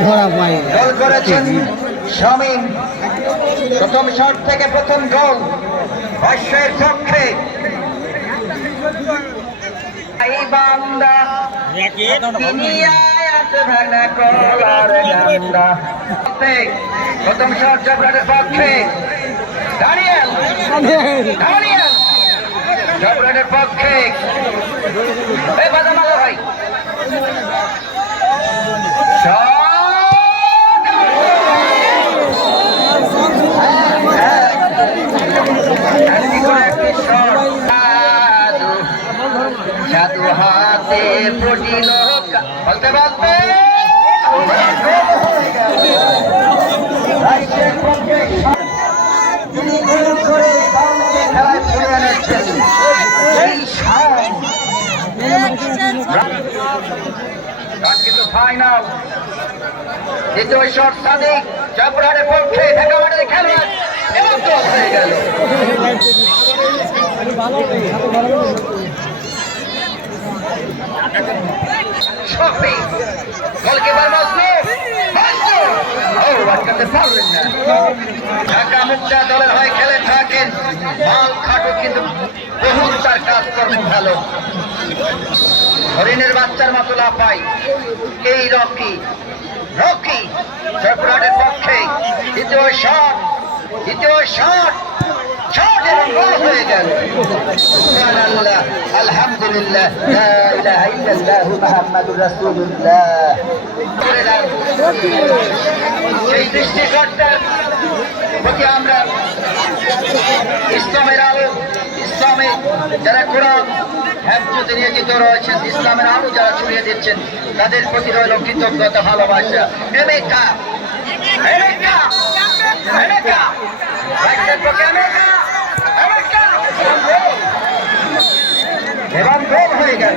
গোল করেছেন শামীম। প্রথম শট থেকে প্রথম গোল ভাষ্যের পক্ষে। প্রথম শট জবরাটের পক্ষে, দানিয়েল জবরাটের পক্ষে। বাদামালো ভাই জাদু হাতে পড়িল বলতে বলতে খেলায় ফিরে এনেছেন কিন্তু ফাইনাল। দ্বিতীয় শট সাদিক জবরাটের পক্ষে, ঢাকা মাঠের খেলোয়াড় এবং গোল হয়ে গেল। গোলকিপার আটকাতে পারলেন না। ঢাকা মুক্তা দলের হয়ে খেলে থাকেন মাল খাটো, কিন্তু বহুত তার কাজকর্ম ভালো। হরিণের বাচ্চার মতো লাফাই এই রকি জয়পুরহাটের পক্ষে। দ্বিতীয় শট এবং গোল হয়ে গেল। আলহামদুলিল্লাহ, লা ইলাহা ইল্লাল্লাহু মুহাম্মাদুর রাসূলুল্লাহ। সেই দৃষ্টিকর্তার প্রতি আমরা ইসলামের আলো, ইসলামে যারা কোরআন হেফজতে নিয়োজিত রয়েছেন, ইসলামের আলো যারা ছড়িয়ে দিচ্ছেন, তাদের প্রতি রইল কৃতজ্ঞতা, ভালোবাসা। এবং গোল হয়ে গেল।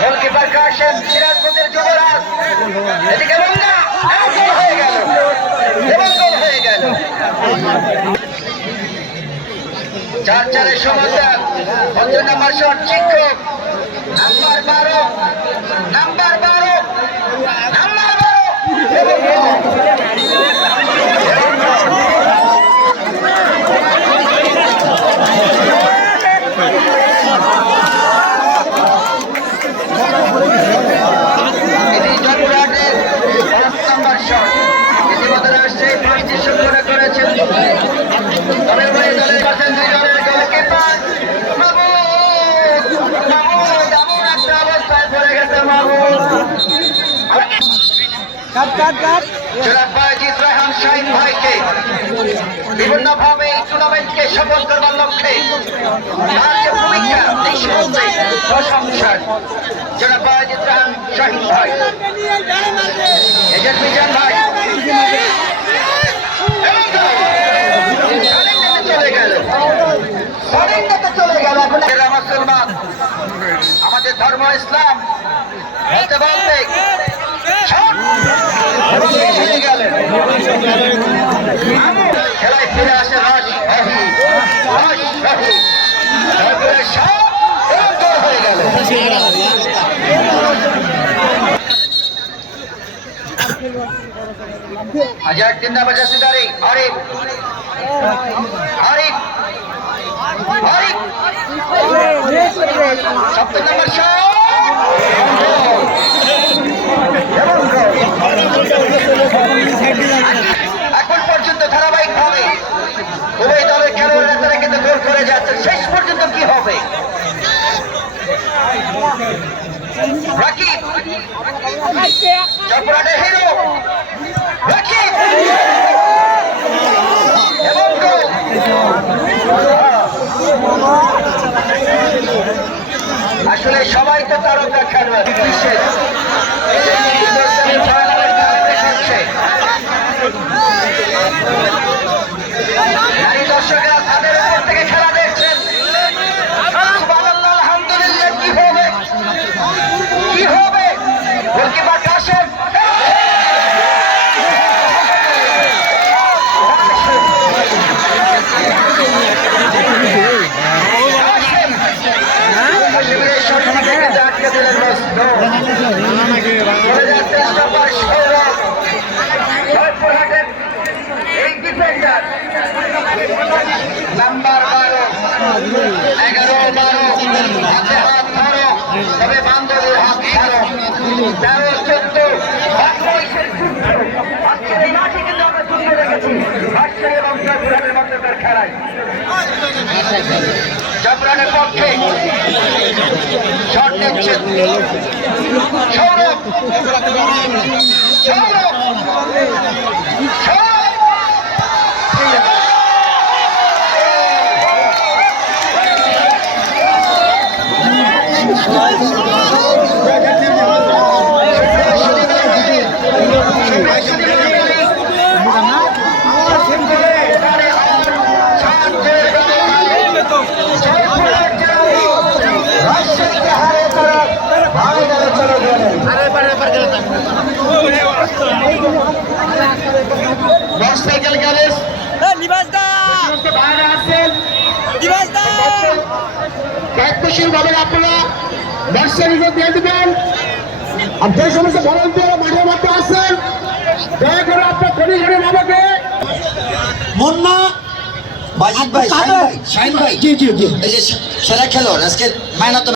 গোলকিপার কাশেম, সিরাজগঞ্জের যুবরাজ, এদিকে রঙ্গা, গোল হয়ে গেল এবং গোল হয়ে গেল। 4-4 সমতা। 15 নম্বর শট শিক্ষক, নাম্বার 12 এবং শাহিন ভাইকে বিভিন্নভাবে টুর্নামেন্টকে সফল করবার লক্ষ্যে তার যে ভূমিকা প্রশংসার জনাব বাজিদ রাহান শাহিন ভাই, এজেন্ট মিজান ভাই চলে গেল। এখন মুসলমান, আমাদের ধর্ম ইসলাম বলতে বলতে খেলায় ফিরে আসে হয়ে গেল। হাজার 3 নম্বর জার্সিধারী আরিফ 7 নম্বর শট। এখন পর্যন্ত ধারাবাহিকভাবে উভয় দলের খেলোয়াড়রা তারা কিন্তু গোল করে যাচ্ছে। শেষ পর্যন্ত কি হবে? রাকিব জয়পুরহাটের হিরো, রাকিব এবং গোল। আসলে সবাই তো তারকা খেলোয়াড়, বিশ্বের নারী দর্শকেরা তাদের উপর থেকে খেলা দেখছেন। আলহামদুলিল্লাহ, কি হবে? গোলকিপার কাশেম ডিফেন্ডার নাম্বার 11 হাতে হাত ধরো, তবে বান্ধবীর হাত ধরো। 13-14 আজকের এই মাঠে কিন্তু আমরা যুদ্ধ রেখেছি ভার্সেল এবং জয়পুরহাটের মধ্যকার খেলায়। জয়পুরহাটের পক্ষে শট নিচ্ছেন সৌরভ। মোটরসাইকেল গ্যারেজ দায়িত্বশীল ভাবে আপনারা মোটরসাইকেল দিয়ে দেবেন। আর যে সমস্ত ভলান্টিয়ার মাঠে মাঠে আসছেন, দয়া করে আপনার খনি ঘরে বাবাকে মুন্না বাজিদ ভাই, শাহিন ভাই, জি এই যে সেরা খেলোয়াড় আজকে ম্যান অফ